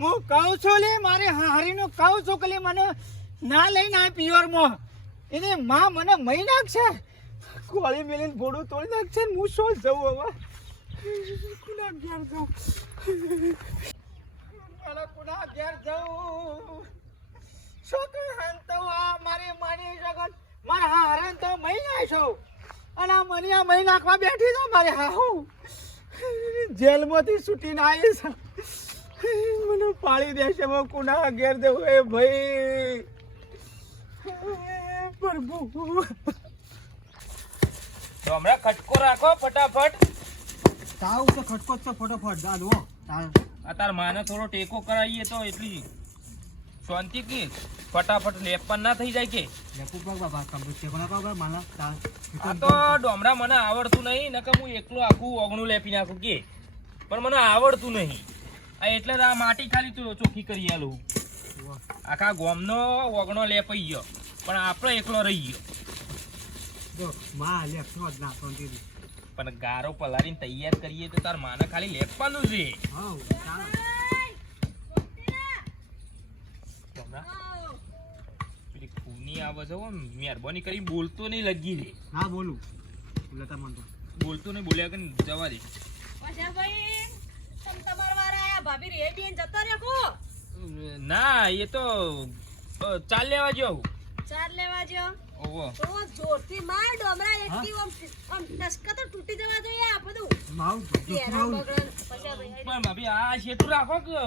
હું કહું છું લે, મારે હારીનું કહું છું કે મને ના લઈને આ પિયરમાં. એને માં મને મહી નાખશે. કોળી મેલીને ભોડું તોડી નાખશે ને હું શું જવું હવે? કુના ઘેર જવું મારા કુના ઘેર જવું કઈ હાંતો આ મારી માની જગત. મારા હારણ તો મહી નાખશો. અને આ મને આ મહી નાખવા બેઠી છે મારે હા હું. જેલમાંથી છૂટીને આવી છે મને પાળી દેશે કુના ઘેર દેવું એ ભાઈ. પ્રભુ તો હમણાં ખટકો રાખો ફટાફટ. તાવ તો ખટકો છે ફટોફટ. દાદો આ તાર માને થોડો ટેકો કરાવીએ તો એટલી શાંતિ કે ફટાફટ લેપ પણ ના થઈ જાય કે. લેપુ પર બાબા કમ્પ્લીટ છે કોના પર માલા તા આ તો ડોમરા મને આવડતું નહીં નકર હું એકલું આખું ઓગણું લેપી નાખું કે. પણ મને આવડતું નહીં. એટલે આ માટી ખાલી તો ચોખ્ખી કરી આલું. આખા ગોમનો ઓગણો લેપાઈ ગયો. પણ આપણો એકલો રહી ગયો. જો માં લેપ જ નાખો પણ ગારો પલાળીને તૈયાર કરીએ તો તાર માને ખાલી લેપવાનું છે. હા ચાલો પેલી ખૂની આવે છે હો, મહેરબાની કરી બોલતો નહીં લગી રે હા બોલું. બોલતા મન તો. બોલતો નહીં બોલ્યા કે જવા દે. પાછા ભાઈ તમ તમાર વારા આયા ભાભી રે બેન જતા રહ્યો ના એ તો ચાલ લેવા જો ચાર લેવા જો. ઓહો. તો જોરથી માર ડોમરા એકથી ઓમ ઓમ ટસકા તો તૂટી જવા જોઈએ આ બધું. માઉ ભાઈ પણ ભાભી આ શેતુ રાખો કે.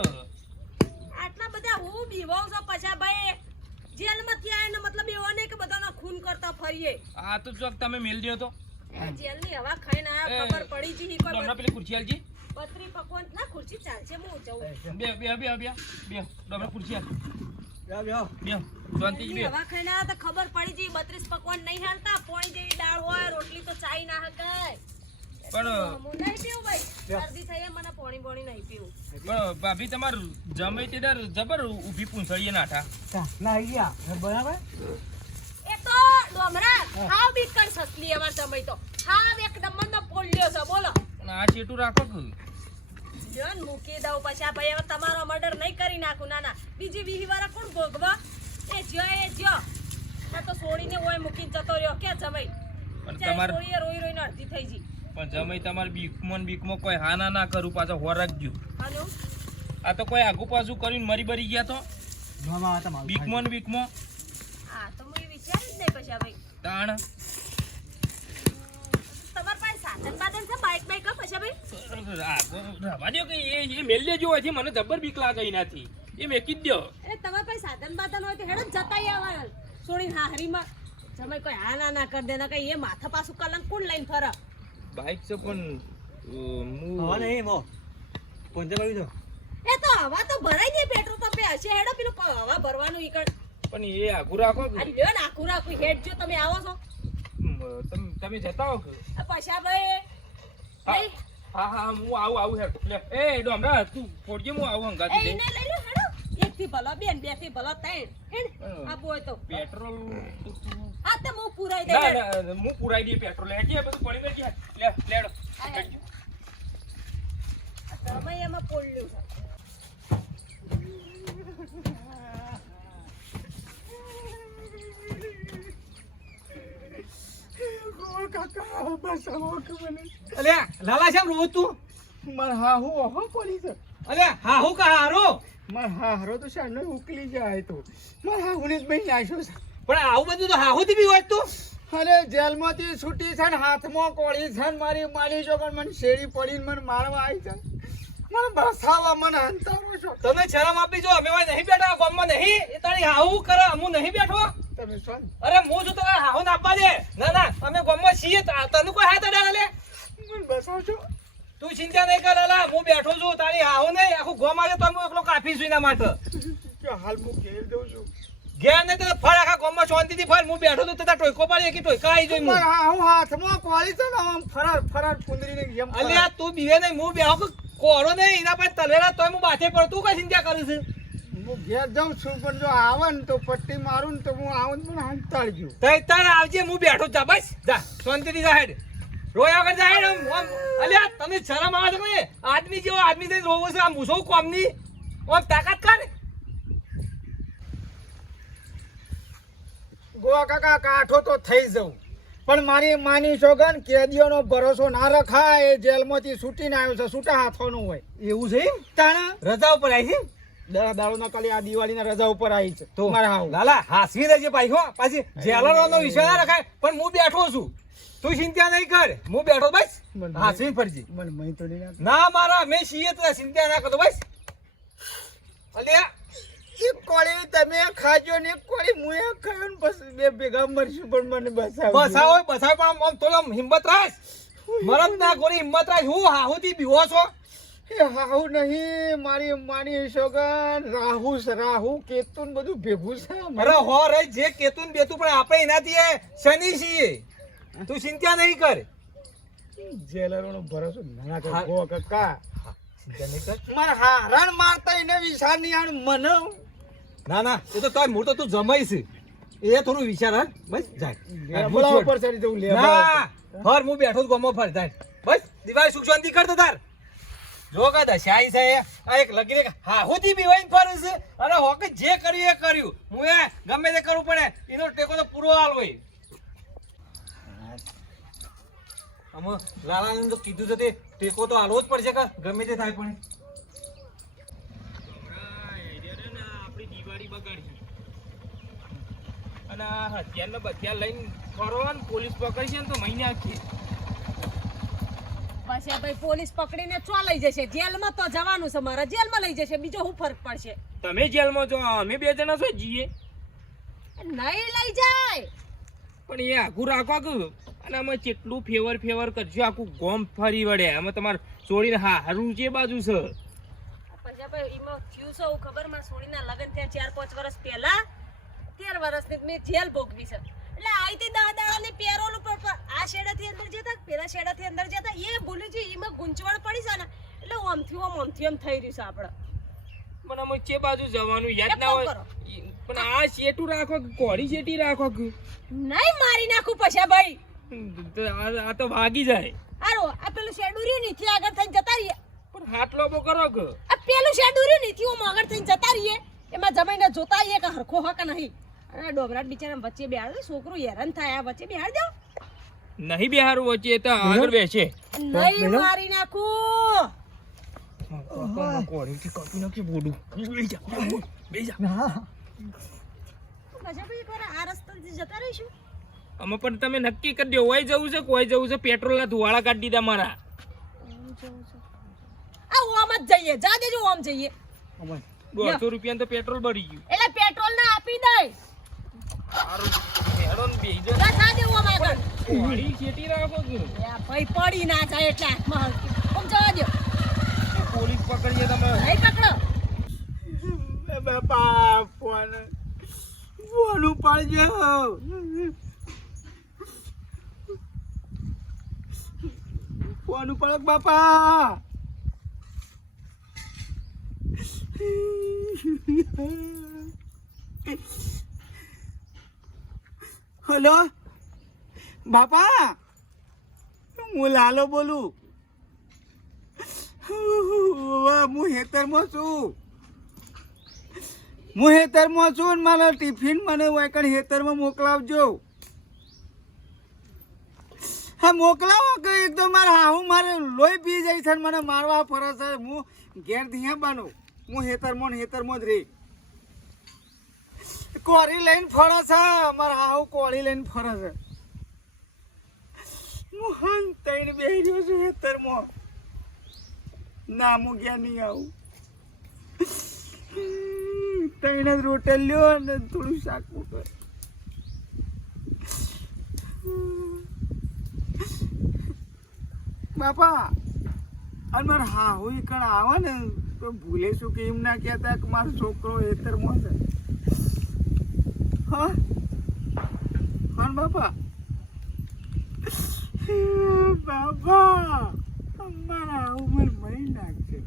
આટલા બધા હું બીવાવ છું પછા ભાઈ જેલમાંથી આયા ને મતલબ એવો નહીં કે બધાનો ખૂન કરતા ફરીએ. આ તો ચોક તમે મેલ દો તો. જેલ જેલની હવા ખાઈને ના ખબર પડી જી કોઈ ડોમરા પેલી કુર્સી આલજી પતરી પકવાન ના ખુરશી ચાલશે હું જઉં બે બે બે બે બે. ડોમરા ખુરશી આલ યા યા બે. શાંતિ જેલની બે હવા ખાઈને આયા તો ખબર પડી જી બત્રીસ પકવાન નહીં હાલતા. પોણી જેવી દાળ હોય રોટલી તો ચાય ના હકાય. પણ હું નહીં પીવું ભાઈ? શરદી થઈ મને પોણી પોણી નહીં પીવું. પણ ભાભી તમારું જમે તે દર જબર ઊભી પૂંછડીએ નાઠા ના બરાબર? એ તો ડોમરા હાવ બીકણ સસલી અમાર સમય તો. હાવ એકદમ પોલ્યો છે બોલો. પણ આ શેઠું રાખો કે જોન મૂકી દઉં પછી આ ભાઈ હવે તમારો મર્ડર નહીં કરી નાખું ના ના બીજી વીહી વાળા કોણ ભોગવા? એ જ્યો એ જ્યો. ના તો છોડીને ઓય મૂકીને જતો રહ્યો. કે જમાઈ? પણ ચાલ તમાર રોઈ રોઈને અડધી થઈ જી પણ જમે તમારે બીકમાં બીકમાં કોઈ હાના ના કરું પાછા હોર રાખજો. હાલો. આ તો કોઈ આગુ પાછું કરીને મરી બરી ગયા તો? બીકમાં બીકમાં? હા તો હું વિચારી જ નહીં પછી આ ભાઈ. તાણ તમારા પાસે સાધન બાધન છે બાઈક બાઈક પછી ભાઈ આ રવા દ્યો કે એ એ મેલ દેજો અહીંથી મને જબર બીક લાગે એનાથી. એ મેકી જ દ્યો એ તમારા પાસે સાધન બાધન હોય તો હેડો જ જતા આવવા છોડીને હાહરીમાં જમાઈ કોઈ હા ના ના કરી દેના કઈ એ માથા પાછું કલંક કોણ લઈને ફરે? બાઈક છે પણ હવે હું નહીં મો તો એ તો હવા તો ભરાઈ જાય પેટ્રોલ પંપે હશે. હેડો પેલું હવા ભરવાનું ઈકડ પણ એ આગુ રાખો લ્યો ને આખું રાખું હેડ જો તમે આવો છો. તમ- જતા હો કે આ ભાઈ હા. હા હા આવું આવું હેડ. લે. એ ડોમરા તું ફોડજે હું આવું હંગાતી દે લઈ લો હેડો. એક થી ભલો બેન બેથી ભલો ત્રણ. હેડ. આ બોય તો. પેટ્રોલ આ તો હું પુરાઈ દે ના ના હું પુરાઈ દઈએ પેટ્રોલ. કે બધું પડી ગઈ લે લેડો તમે એમાં પોડલ્યું છે કાકા બસાવો કે મને અલ્યા લાલા શામ રો તું? માર હા હું ઓહો પડી છે અલ્યા હા હું કા હારો? માર હા હારો તો શાનો ઉકલી જાય તો. માર હા હુને જ નાખ્યો છે. પણ આવું બધું તો હાહુ થી બી હોય તું. અરે જેલમાંથી છૂટી છે ને હાથમાં કોળી છે ને મારી માલી જો પણ મને શેરી પડીને મને મારવા આવી છે. મને બસાવા મને અંતરો છો. તમે શરમ આપી જો અમે નહીં બેઠા ગામમાં નહીં? એ તારી હાવું કરે હું નહીં બેઠો? તમે અરે હું છું તને હાવું ના આપવા દે. ના ના અમે ગામમાં છીએ. તને કોઈ હાથ અડાડે લે? મને છું. તું ચિંતા નહીં કર અલા. હું બેઠો છું તારી હાવું નહીં. આખું ગામ આવે તો હું એકલો કાફી છું એના માટે. કે હાલ હું ઘેર દઉં છું. ઘેર નહીં તો ફળ આખા ગામમાં શાંતિથી ફળ. હું બેઠો છું તથા ટોયકો પાડી કે ટોયકા આવી જોઈ હું હાથમાં કોળી છે ને આમ ફરાર ફરાર કુંદરીને જેમ અલ્યા તું બીવે નહીં હું બેહો કે કોરો નહીં. એના પર તલેડા તોય હું બાથે પડતું કઈ ચિંતા કરું છું? હું ઘેર જાઉં છું પણ જો આવે ને તો પટ્ટી મારું ને તો હું આવું પણ હંતાડજો તઈ તાર આવજે હું બેઠો જ બસ જા. શાંતિથી જા હેડ. રોયા વગર જા હેડ. અલ્યા તને શરમ આવે છે આદમી જેવો આદમી થઈને રોવો છે આ મૂસો કોમની? ઓમ તાકાત કર. ગોવા કાકા કાઠો તો થઈ જવું. પણ મારી માની સોગન કેદીઓનો ભરોસો ના રખાય એ જેલમાંથી છૂટીને આવ્યો છે છૂટા હાથોનું હોય. એવું છે? તાણા? રજા ઉપર આવી છે દડા દાડો કાલે આ દિવાળીના રજા ઉપર આવી છે. તો? મારા લાલા હાસવી દેજે પાછી હો. પાછી જેલરનો વિષય ના રખાય પણ હું બેઠો છું. તું ચિંતા નહીં કર. હું બેઠો બસ. હાસવી ફરજી. મને મહી તો ના મારા મેં સીએ તો ચિંતા ના કરતો બસ. અલ્યા એક કોળી તમે ખાજો ને એક કોળી મુએ ખાયો ને બસ બે ભેગા મરશું પણ મને બસાવ બસાવો બસાવો પણ આમ- થોડો હિંમત રાખ મરદ ના ગોળી હિંમત રાખ હું હાહુથી બીવો છો? એ હાહુ નહીં મારી માની સોગન રાહુ રાહુ કેતુન બધું ભેગું છે અરે હો રે જે કેતુન બેતું પણ આપણે એનાથી એ શનિ છીએ. તું ચિંતા નહીં કર. જેલરોનો ભરોસો ના હા. ગો કાકા. ચિંતા નહીં કર. મારે હારણ મારતા એને વિચાર નહીં આણ મને ના ના એ તો તોય મોટો તો તું જમાઈ છે. એ થોડું વિચાર હા. બસ જાય. બોલા ઉપર ચડી જવું લે ના ફર હું બેઠો ગમો ફર જાય. બસ દિવાળી સુખ શાંતિ કરતો તાર. જો કા દશાઈ છે આ એક લગી એક હાહુથી બીવાઈને ફરું છે. અને હોક જે કર્યું એ કર્યું. હું એ ગમે તે કરવું પડે. એનો ટેકો તો પૂરો હાલ હોય. અમે લાલાને તો કીધું છે તે ટેકો તો હાલવો જ પડશે કે ગમે તે થાય પણ. અને હથિયાર ને બથિયાર લઈને ફરો ને પોલીસ પકડશે ને તો મહિને આખી. પછી ભાઈ પોલીસ પકડીને ચો લઈ જશે? જેલમાં તો જવાનું છે મારા. જેલમાં લઈ જશે બીજો શું ફરક પડશે? તમે જેલમાં જો અમે બે જણા છો જઈએ નહીં લઈ જાય. પણ એ આખું રાખો કે અને અમે કેટલું ફેવર ફેવર કરજો આખું ગોમ ફરી વળે. અમે તમારે છોડીને હા હારું છે બાજુ છે. ભાઈ એમાં થયું છે ખબર? માં સોનીના લગ્ન થયા ચાર પાંચ વર્ષ પહેલા. તેર વર્ષની મેં જેલ ભોગવી છે. એટલે આઈથી દા દાડાની પેરોલ ઉપર આ શેડાથી અંદર જતા પેલા શેડાથી અંદર જતા એ ભૂલી છે એમાં ગૂંચવણ પડી છે ને એટલે ઓમથી ઓમ ઓમથી ઓમ થઈ રહ્યું છે આપણે પણ અમે જે બાજુ જવાનું યાદ ના હોય પણ આ શેટું રાખો કે કોળી શેઠી રાખો કે? નહીં મારી નાખું પછી ભાઈ. આ તો ભાગી જાય. આરો આ પેલું શેડું રહ્યું નીથી આગળ થઈને જતા રહીએ. પણ હાટલો બો કરો કે? આ પેલું શેડું રહ્યું ઓમ આગળ થઈને જતા રહીએ. એમાં જમાઈને જોતા રહીએ કે હરખો હક નહીં. અને ડોબરાટ બિચારા વચ્ચે બેહાડ છોકરો હેરાન થાય આ વચ્ચે બેહાડ દો. નહીં બિહારું વચ્ચે તો આગળ બેસે. નહીં મારી નાખું. કોળીથી કાપી નાખી બોડું. બેસી જા બેસી જા પછી આ રસ્તાથી જતા રહીશું. અમે પણ તમે નક્કી કરી દો ઓય જવું છે કોઈ જવું છે પેટ્રોલ ના ધુવાળા કાઢી દીધા મારા. આ ઓમ જ જઈએ જા દેજો ઓમ જઈએ. બસો રૂપિયા તો પેટ્રોલ ભરી ગયું. એટલે પેટ્રોલ ના આપી દે પડી ના જાય એટલે હાથમાં જવા દો પોલીસ પકડીએ તમે નહીં પકડો બાપા ફોન ફોન ઉપાડજો ફોન ઉપાડો હલો? બાપા? હું લાલો બોલું. હું હેતરમાં છું. હું હેતરમાં છું ને મારા ટિફિન મને વાયકણ હેતરમાં મોકલાવજો. હા, મોકલાવો કે એકદમ મારે હા હું મારે લોહી પી જાય છે મને મારવા ફરસ હું ઘેર ધીયા બાનું. હું હેતરમાં હેતરમાં જ રહી. કોરી લઈને ફરે છે. અમારે હાવ કોળી લઈને ફરે છે. હું હન તઈને બેહી રહ્યો છું હેતરમાં ના હું ગયા નહીં આવું. તઈને જ રોટલ લ્યો અને થોડું શાક મૂકો બાપા અને મારે હા હું કણ આવે ને, તો ભૂલે શું કે એમ ના કહેતા કે મારો છોકરો એતરમાં છે. હા? હા, બાપા. અમારા મારા ઉમર મરી નાખશે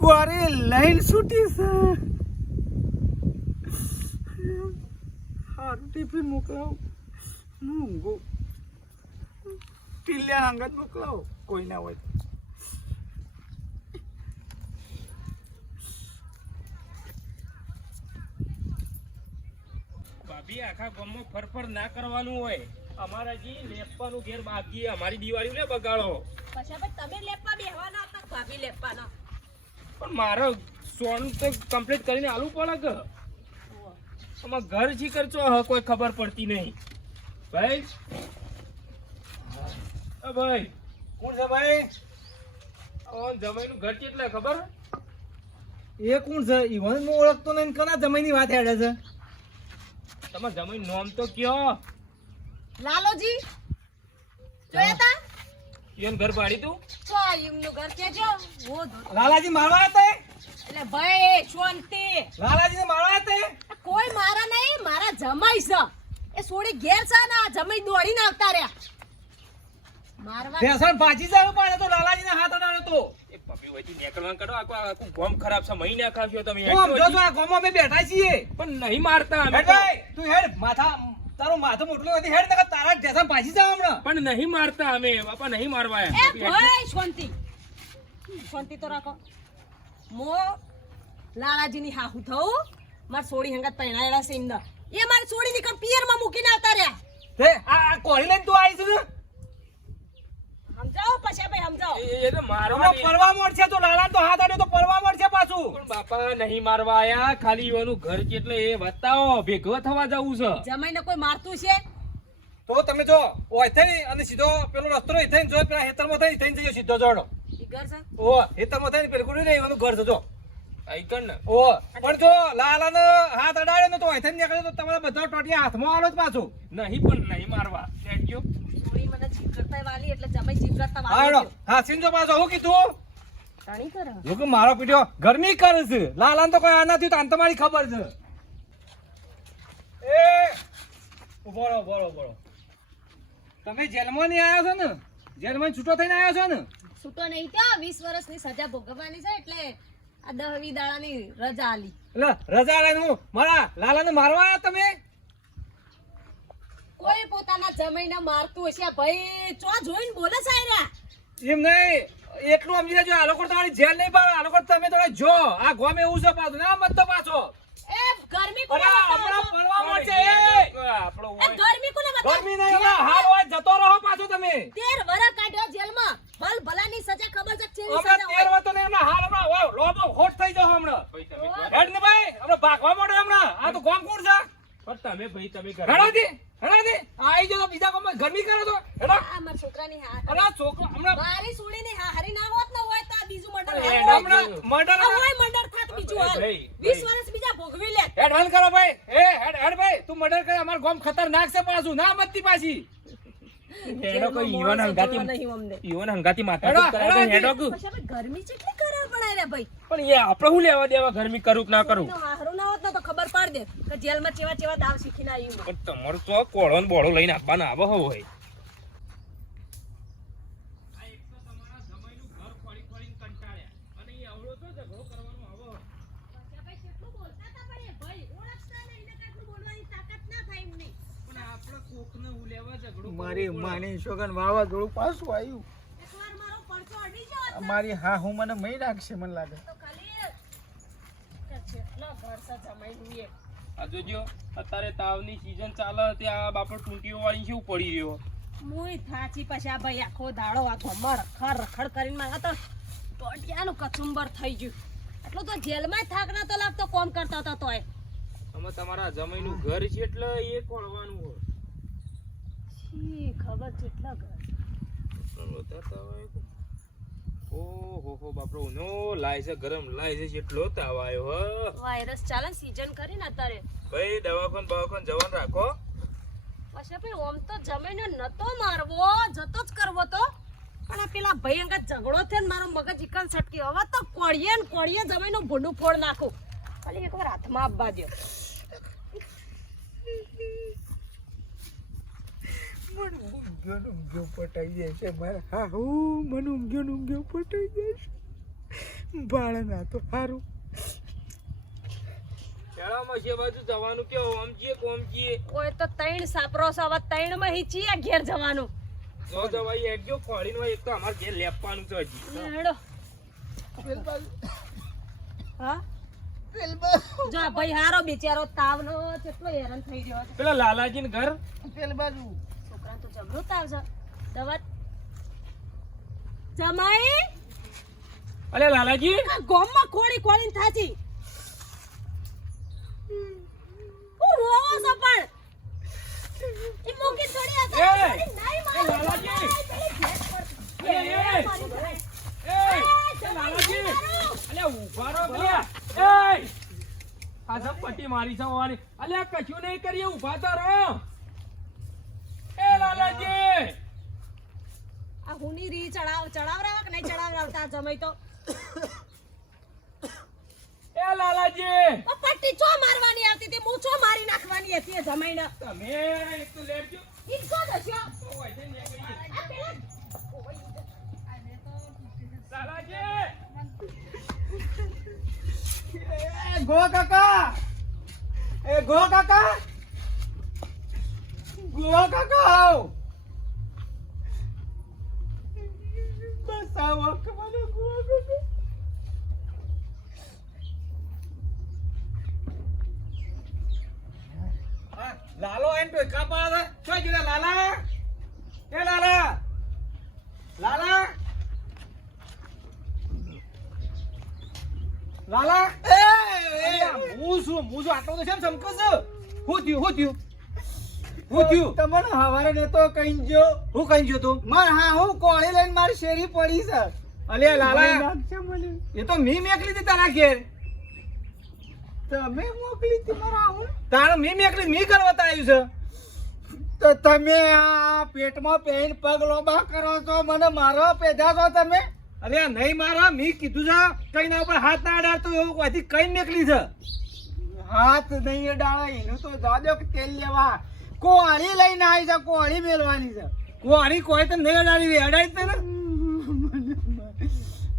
કોરે લાઈન છૂટી છે. હારું ટીપી મોકલાવું. હું ઊંઘું. ટીલ્યા અંગત મોકલાવો. કોઈ ના હોય તો. ભાભી આખા ગામમાં ફરફર ના કરવાનું હોય. અમારા જી લેપવાનું ઘેર બાકી અમારી દિવાળી ને બગાડો. પછી ભાઈ તમે લેપવા બેહવાના હતા ભાભી લેપવાના. પણ મારો સોન તો કમ્પ્લીટ કરીને આલું પડે કે? અમાર ઘર જી કરચો હ કોઈ ખબર પડતી નહીં. ભાઈ? અ ભાઈ. કોણ છે ભાઈ? ઓન જમાઈનું ઘર કેટલા ખબર? એ કોણ છે? ઈવન હું ઓળખતો નહીં કના જમાઈની વાત હેડે છે? તમારે જમીન નોમ તો કયો? લાલોજી જોયા તા ઈવન ઘર પાડી તું? છો એમનું ઘર કેજો. ધો- લાલાજી મારવા હતા એટલે ભાઈ શાંતિ. લાલાજીને મારવા હતા કોઈ મારા નહીં મારા જમાઈ છે. એ સોડી ઘેર છે ને જમાઈ દોડીને આવતા રહ્યા. મારવા ફેશન પાછી જાવ પાડે તો લાલાજીને હાથ અડાડ્યો તો. પણ નહીં મારતા અમે હેડ ભાઈ તું હેડ. માથા તારું માથું મોટલું નથી. હેડ નકર તારા ઢેસણ પાછી જાવ હમણાં. પણ નહીં મારતા અમે બાપા નહીં મારવા શાંતિ. શાંતિ તો રાખો. મો લાલાજીની હાહુ થવું માર સોડી હંગત પહેણાયેલા છે એમને એ મારી સોડી ની પિયરમાં મૂકીને આવતા રહ્યા તે આ આ કોળી લઈને તું આવી છે ને સમજાવો પછી ભાઈ સમજાવો એ- એ તો મારવા ફરવા મળશે તો લાલા તો હાથ અડ્યો તો પરવા મળશે પાછું. પણ બાપા નહીં મારવા આયા. ખાલી એનું ઘર કેટલે એ બતાવો ભેગો થવા જવું છે. જમાઈને કોઈ મારતું છે? તો તમે જો ઓય અને સીધો પેલો રસ્તો થઈને જો પેલા હેતરમાં થઈ થઈને જજો સીધો જોડો. ઘર છે? ઓ હેતરમાં થઈને પેલું ગુડી નહીં એનું ઘર છે જો. આઈકન ઓ પણ જો લાલાને હાથ અડાડે ને તો ઓય થઈને તો તમારા બધા ટોટિયા હાથમાં આલો જ પાછું. નહીં પણ નહીં મારવા. થેન્ક જીવ કરતા વાલી એટલે જમાઈ જીવ કરતા વાલી હા સીનજો પાછો હું કીધું? તાણી કરે. જો કે મારો પીડ્યો ગરમી કરે છે. લાલાને તો કોઈ આના થયું તો તમારી ખબર છે. એ ઊભો રહો ઊભો રહો તમે જેલમાં નહીં આવ્યા છો ને? જેલમાં છૂટો થઈને આવ્યા છો ને? છૂટો નહીં ત્યાં વીસ વર્ષની સજા ભોગવવાની છે એટલે આ દહ વી દાડાની રજા આલી. એટલે રજા લઈને હું મારા લાલાને મારવા આવ્યા તમે? કોઈ પોતાના જમાઈને મારતું હશે? ભાઈ ચો જોઈને બોલે છે આયરા? એમ નહીં. એટલું સમજી લેજો આ લોકો તમારી જેલ નહીં પાડો. આ લોકો તમે થોડા જો. આ ગોમે એવું છે પાછું. ના મત તો પાછો. એ ગરમી કોને છો? પડવા મળશે એ આપણો એ ગરમી કોને બતાવો? ગરમી નહીં હાલ હોય જતો રહો પાછો તમે. 13 વરા કાઢ્યો જેલમાં. ભલ ભલાની સજા ખબર છે કેવી સજા સજા તેર હોય? વાતો નહીં હમણાં હાલ હમણાં લોબો હોટ થઈ જાઓ હમણાં. હેડ ને ભાઈ હમણાં ભાગવા માંડો હમણાં. આ તો ગોમ કોણ છે? પણ તમે ભાઈ તમે ઘર હેડાથી હેડાથી આ આઈ જાઓ બીજા ગોમમાં ગરમી કરો તો હેડા. આ મારા છોકરાની હા. અરે છોકરો હમણાં મારી સોડીની હા હરી ના હોત ને હોય તો બીજું મર્ડર હમણાં મર્ડર હોય મર્ડર થાત બીજું હાલ. ભાઈ, વીસ ભાઈ. વર્ષ બીજા ભોગવી લે. હેડ બંધ કરો ભાઈ. એ હેડ હેડ ભાઈ. તું મર્ડર કરે અમાર ગોમ ખતરનાક છે પાછું. ના મતતી પાછી. હેડો કોઈ ઈવન હંગાતી ઈવન હંગાતી માથા તો. હેડો, ગરમી કેટલી કરે પણ રે ભાઈ. પણ એ આપણે શું લેવા દેવા ગરમી કરું કે ના કરું એનો હારું ના હોત ને તો ખબર દે કે જેલમાં ચેવા ચેવા દાવ શીખીને આવ્યું પણ તમારું તો કોળો ને બોળો લઈને આપવાના આવો હોય. મારી માની છોકન વાવાઝોડું પાછું આવ્યું એકવાર મારો પરચો અડી ગયો મારી હા હું મને મહી રાખશે મને લાગે. તો ખાલી કે છે જમાઈનું એ. આ જોજો અત્યારે તાવની સીઝન ચાલે ત્યાં બાપડ ટૂંટીઓ વાળી શું પડી રહ્યો. મુય થાચી પછી આ ભાઈ આખો દાડો આ ધમર રખડ રખડ કરીને મારા તો ટોટિયાનું કચુંબર થઈ ગયું. એટલું તો જેલમાં થાક તો લાગતો કોમ કરતા હતો તોય. આમાં તમારા જમાઈનું ઘર છે એટલે એ કોળવાનું હોય. ખબર કેટલા ઘર. ઓહો હો બાપરો નો લાય છે ગરમ લાય છે જેટલો તાવ આવ્યો હો. વાયરસ ચાલે સીઝન કરીને અત્યારે. ભાઈ દવાખાન દવાખાન જવાનું રાખો. પછી ભાઈ ઓમ તો જમીને નતો મારવો જતો જ કરવો તો. પણ આ પેલા ભાઈ અંગત ઝઘડો થયો ને મારો મગજ ઇકન છટકી હવે તો કોળીએ ને કોળીએ જમીનનું ભૂંડું ફોડ નાખું. ખાલી એકવાર હાથમાં આપવા દ્યો. મને ઊંઘ્યો ને ઊંઘ્યો પટાઈ જશે મારે હા હું મને ઊંઘ્યો ને ઊંઘ્યો પટાઈ જશે બાળના તો સારું શાળામાં છે બાજુ જવાનું કેવું? આમ જીએ કોમ જીએ તો તૈણ સાપરો છે હવે તૈણમાં હીચીએ ઘેર જવાનું. જો જવાઈ એકજો ખોડીને એક તો અમારે ઘેર લેપવાનું છે હજી. હેડો. હા? જો ભાઈ હારો બિચારો તાવનો કેટલો હેરાન થઈ રહ્યો છે. પેલા લાલાજી ને ઘર છોકરાને તો જબરો તાવ છે દવા જમાઈ? અલે લાલાજી. ગોમ ગોમમાં કોળી કોળીને થાચી. હું રોવો છો પણ? ઈ મૂકી થોડી આ નહીં મારી. લાલાજી! પેલી ભેંસ પર- એ, એ! એ. લાલાજી. અલે ઊભા રહો ભલા એ! આ પટ્ટી મારી છે અલ્યા અલે કશું નહીં કરીએ ઊભા તો રહો. લાલાજી! આ હુની રી ચડાવ ચડાવરાવા કે નહીં ચડાવરાવતા? જમાઈ તો. એ લાલાજી! પટ્ટી ચો મારવાની આવતી હતી? હું મારી નાખવાની હતી એ જમાઈને? તમે એક તો લેટજો ઈ દસ્યો લાલાજી! ગો કાકા! એ ગો કાકા! ગો કાકા આવ બસ આવો કે મને ગો કાકા હા, લાલો એમ તો કા પાડે છે શું જોડે લાલા એ લાલા લાલા લાલા એ અલ્યા, હું શું હું શું આટલો તો છે ને ચમકો છું હું થયું હું થયું હું થયું? તમને હવારે ને તો કઈ જો. હું કઈ જો તું? માર હા હું કોળી લઈને મારી શેરી પડી છે. અલ્યા લાલા. એ તો મી મેકલી હતી તારા ઘેર. તમે મોકલી હતી મારા આવું તારા મી મેકલી મી કરવા આવ્યું છે. તો તમે આ પેટમાં પેન પગ લોબા કરો છો મને મારો પેદા છો તમે? અરે નહીં મારા મી કીધું છે કઈ ના ઉપર હાથ ના અડાડતો એવું કોઈથી કઈ નીકળી છે? હાથ નહીં ડાળા એનું તો કે તેલ લેવા. કોળી લઈને આવી છે કોળી મેલવાની છે. કોળી કોઈ તો નહીં અડાડી અડાડી તને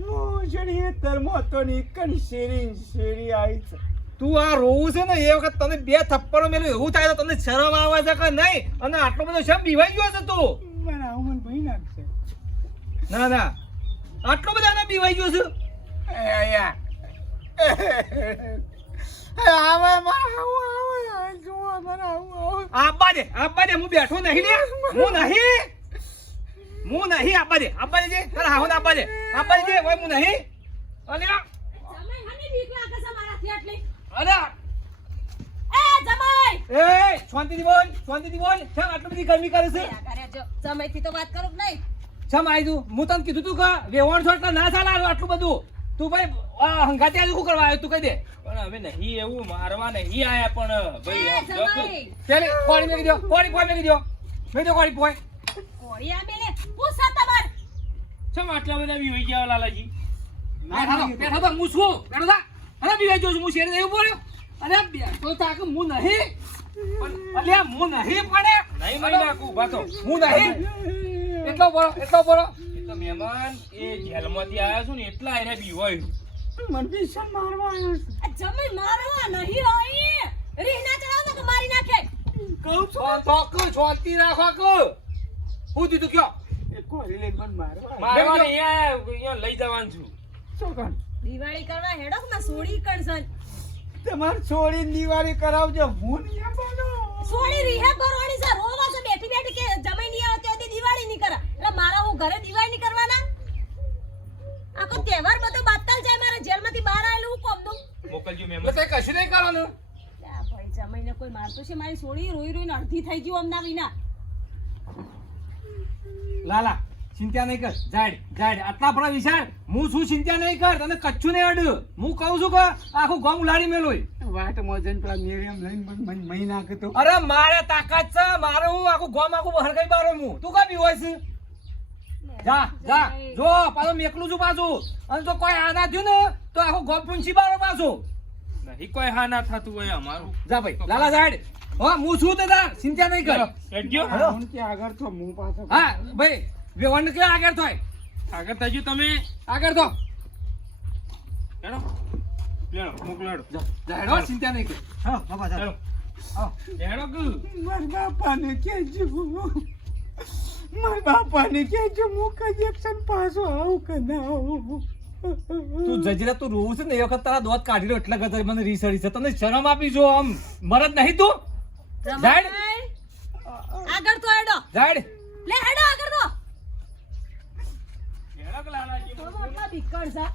મોજણી તરમો તો નીકળ શેરી ને શેરી આવી છે. તું આ રોવું છે ને એ વખત તને બે થપ્પડો મેલું એવું થાય તો તને શરમ આવે છે કે નહીં? અને આટલો બધો શરમ બીવાઈ ગયો છે તું? મારા મને ભઈ નાખશે ના ના. આટલો બધો આને બીવાઈ ગયો છે? આવે મારા આવું આવે આબા દે આબા દે હું બેઠો નહીં લે. હું નહીં. હું નહીં આબા દે આબા દે તારા હાહુને આબા દે આબા દે ઓય હું નહીં. અરે એ જમાઈ! એ શાંતિથી બોલ શાંતિથી બોલ. કેમ આટલી બધી ગરમી કરે છે. જમાઈથી તો વાત કરું નહીં? છમ આવી તું. હું તને કીધું તું કે વેવણ છો એટલે ના ચાલે આટલું બધું. તું ભાઈ આ હંગાતે આજે શું કરવા આવ્યો તું કહી દે. પણ હવે નહીં એવું મારવા નહીં આયા પણ ભાઈ કે- ચાલે કોળી મેકી દો કોળી પોય મેકી દો મેં દો કોળી પોઈ કોળી આ બેલે પૂછા તમાર. ચમ આટલા બધા બી હોઈ ગયા લાલાજી? બેઠા તો બેઠા તો હું છું. બેઠો થા અરે બી ગયો છું હું શેર નહીં બોલ્યો અરે બેઠો થા કે હું નહીં. પણ અલ્યા હું નહીં પડે. નહીં મળી નાખું ઊભા હું નહીં. એટલો બોલો એટલો બોલો. તો મહેમાન એ જેલમાંથી આવ્યા છું ને એટલા એને બી હોય. મને ભીષણ મારવા આવ્યો છે. આ મારવા નહીં હોય. રીહ ચડાવો તો મારી નાખે. કહું છું. શાંત થાક, શાંતિ રાખો કે હું દીધું કયો? એ કોળી લઈને મને મારવા મારવા નહીં અહીંયા લઈ જવાનું છું. શું કર દિવાળી કરવા હેડો કે માં સોડી કણસન તમારે છોડી દિવાળી કરાવજો. હું નહીં બોલો સોડી રીહે કરવાની છે. રોવા છે. બેઠી બેઠી કે જમાઈ નહીં આવે ત્યાંથી દિવાળી ની કરા. એટલે મારા હું ઘરે દિવાળી ની કરવાના? આખો તહેવાર બધો બાતલ જાય મારા જેલમાંથી બહાર આવેલું હું કોમનું મોકલજો મેમ. તો કશું નહીં કરવાનું? ભાઈ જમાઈને કોઈ મારતું છે? મારી સોળી રોઈ રોઈને અડધી થઈ ગયું અમના વિના. લાલા ચિંતા નહીં કર. જાડ જાડ આટલા પણ વિશાળ હું શું ચિંતા નહીં કર. તને કચ્છું નહીં અડ હું કહું છું કે આખું ગામ ઉલાડી મેલોય વાટમાં જઈને પેલા મેરિયમ લઈને પણ મને મહી નાખતો અરે મારે તાકાત છે મારે હું આખું ગોમ આખું હરકાઈ બારો હું તું કઈ હોય છે? જા જા. જો પાછો મેકલું છું પાછું. અને તો કોઈ આના થયું ને તો આખું ગોમ પૂંછી બારો પાછું. નહીં કોઈ હા ના થતું હોય અમારું. જા ભાઈ લાલા જાડ હા હું છું તે તાર. ચિંતા નહીં કર. હેડજો. હું કે આગળ તો હું પાછો. હા ભાઈ વ્યવહાર કે આગળ થાય? આગળ થજો તમે. આગળ તો હેડો. લેડો મોકલો હેડો જા જા હેડો ચિંતા નહીં કર. હા બાબા બાપાને મારા બાપાને કનેક્શન પાછો આવું કે ના આવું. તું જજરા તું રોવું છે ને એ વખત તારા દોત કાઢી લો એટલે કરતા મને રીસડી છે. તને શરમ આપી જો આમ. મરદ નહીં તું. જાડ. આગળ તો હેડો. જાડ લે હેડો આગળ તો. હેડો કે લાલાજી, તો મોટા ભીખણ છે